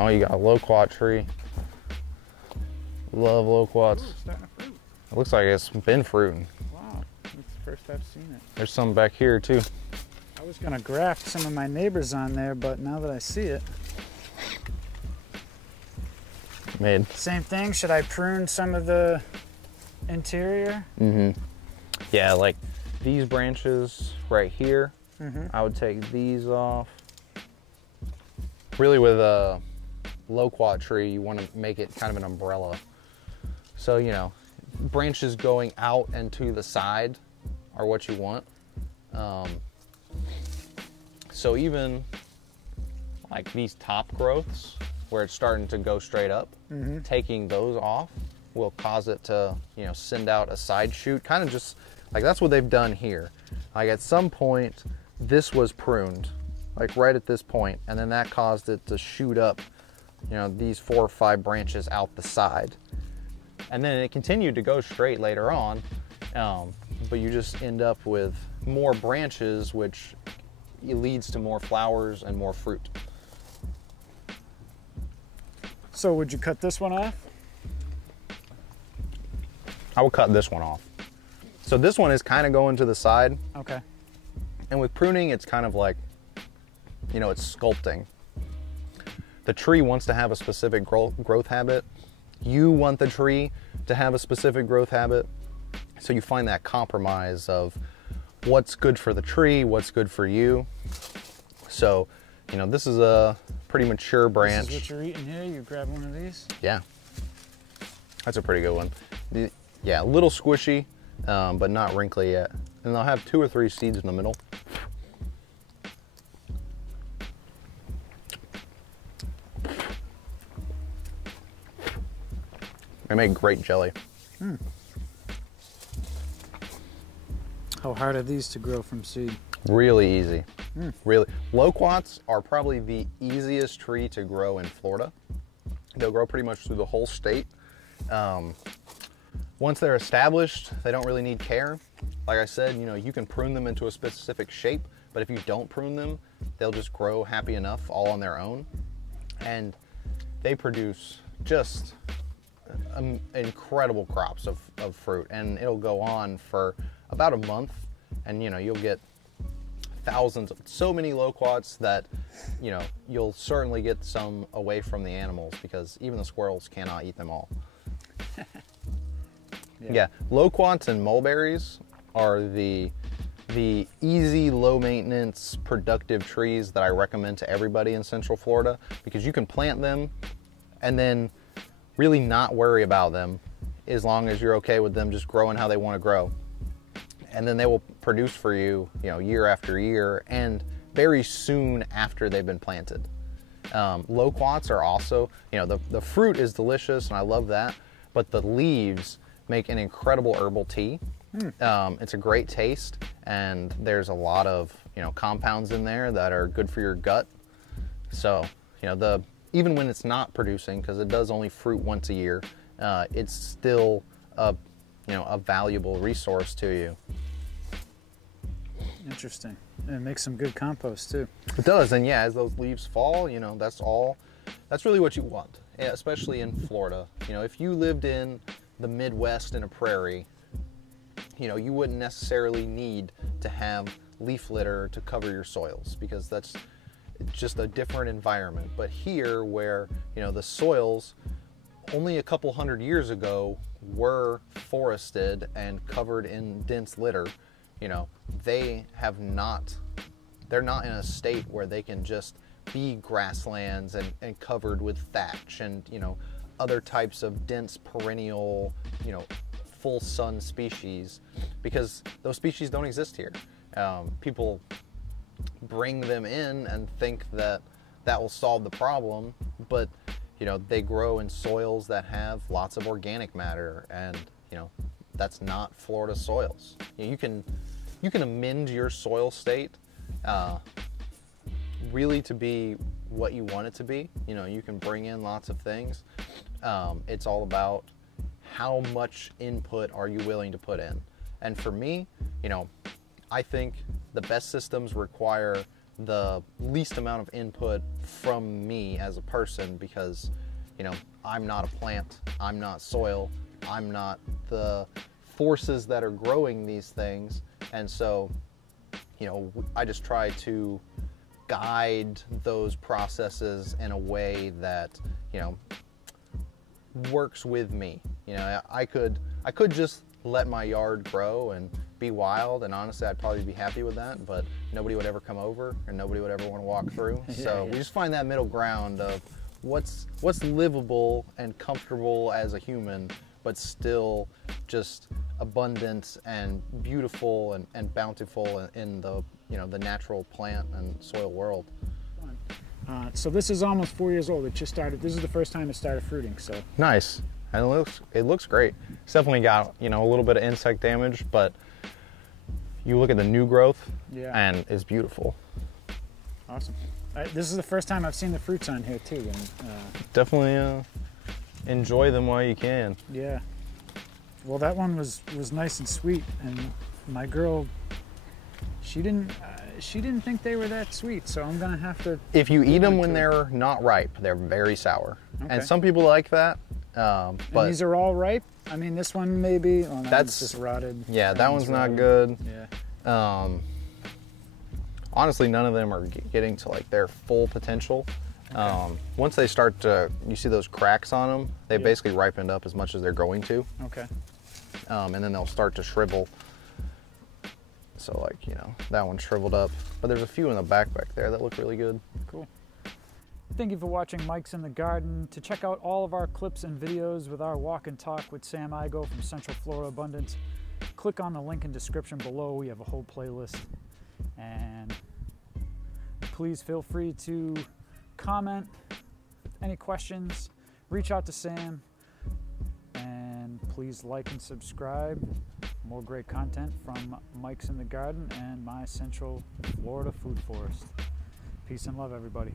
Oh, you got a loquat tree. Love loquats. Ooh, it's starting to fruit. It looks like it's been fruiting. Wow, that's the first I've seen it. There's some back here too. I was gonna graft some of my neighbors on there, but now that I see it. Made. Same thing, should I prune some of the interior? Mm-hmm. Yeah, like these branches right here, I would take these off. Really with a loquat tree, you want to make it kind of an umbrella. So, you know, branches going out and to the side are what you want. So even like these top growths where it's starting to go straight up, taking those off will cause it to, you know, send out a side shoot, kind of just like that's what they've done here. Like at some point, this was pruned, like right at this point, and then that caused it to shoot up, you know, these 4 or 5 branches out the side. And then it continued to go straight later on, but you just end up with more branches, which leads to more flowers and more fruit. So would you cut this one off? I will cut this one off. So this one is kind of going to the side. Okay. And with pruning, it's kind of like, you know, it's sculpting. The tree wants to have a specific growth habit. You want the tree to have a specific growth habit. So you find that compromise of what's good for the tree, what's good for you. So, you know, this is a pretty mature branch. This is what you're eating here? You grab one of these? Yeah. That's a pretty good one. Yeah, a little squishy, but not wrinkly yet. And they'll have 2 or 3 seeds in the middle. They make great jelly. How hard are these to grow from seed? Really easy. Really. Loquats are probably the easiest tree to grow in Florida. They'll grow pretty much through the whole state. Once they're established, they don't really need care. Like I said, you know, you can prune them into a specific shape, but if you don't prune them, they'll just grow happy enough all on their own. And they produce just incredible crops of fruit, and it'll go on for about a month, and you know, you'll get thousands of so many loquats that, you know, you'll certainly get some away from the animals because even the squirrels cannot eat them all. Yeah, loquats and mulberries are the easy, low maintenance, productive trees that I recommend to everybody in Central Florida, because you can plant them and then really not worry about them as long as you're okay with them just growing how they want to grow. And then they will produce for you, you know, year after year and very soon after they've been planted. Loquats are also, you know, the fruit is delicious and I love that, but the leaves make an incredible herbal tea. It's a great taste, and there's a lot of, you know, compounds in there that are good for your gut. So, you know, even when it's not producing, because it does only fruit once a year, it's still a, you know, a valuable resource to you. Interesting. And it makes some good compost too. It does, and yeah, as those leaves fall, you know, that's really what you want, especially in Florida. You know, if you lived in the Midwest in a prairie, you know, you wouldn't necessarily need to have leaf litter to cover your soils, because that's just a different environment. But here, where, you know, the soils only a couple hundred years ago were forested and covered in dense litter, you know, they're not in a state where they can just be grasslands and covered with thatch and, you know, other types of dense perennial, you know, full sun species, because those species don't exist here. People bring them in and think that will solve the problem, but, you know, they grow in soils that have lots of organic matter, and, you know, that's not Florida soils. You know, you can amend your soil state really to be what you want it to be. You know, you can bring in lots of things. It's all about how much input are you willing to put in. And for me, you know, I think the best systems require the least amount of input from me as a person, because, you know, I'm not a plant, I'm not soil, I'm not the forces that are growing these things. And so, you know, I just try to guide those processes in a way that, you know, works with me. You know, I could just let my yard grow and be wild, and honestly I'd probably be happy with that, but nobody would ever come over and nobody would ever want to walk through. So we just find that middle ground of what's livable and comfortable as a human, but still just abundant and beautiful and bountiful in the, you know, the natural plant and soil world. So this is almost 4 years old. It just started. This is the first time it started fruiting. So nice. And it looks great. It's definitely got, you know, a little bit of insect damage, but you look at the new growth, and it's beautiful. Awesome. This is the first time I've seen the fruits on here too. And, definitely enjoy them while you can. Yeah. Well, that one was nice and sweet, and my girl, she didn't think they were that sweet, so I'm gonna have to. If you eat them when they're not ripe, they're very sour, and some people like that. But and these are all ripe. I mean, this one maybe. Oh, no, that's just rotted. Yeah, that one's not good. Yeah. Honestly, none of them are getting to like their full potential. Okay. Once they start to, you see those cracks on them, they basically ripened up as much as they're going to. Okay. And then they'll start to shrivel. So like, you know, that one shriveled up, but there's a few in the back there that look really good. Cool. Thank you for watching Mike's in the Garden. To check out all of our clips and videos with our walk and talk with Sam Igo from Central Florida Abundance, click on the link in description below. We have a whole playlist. And please feel free to comment, any questions, reach out to Sam, and please like and subscribe. More great content from Mike's in the Garden and my Central Florida Food Forest. Peace and love, everybody.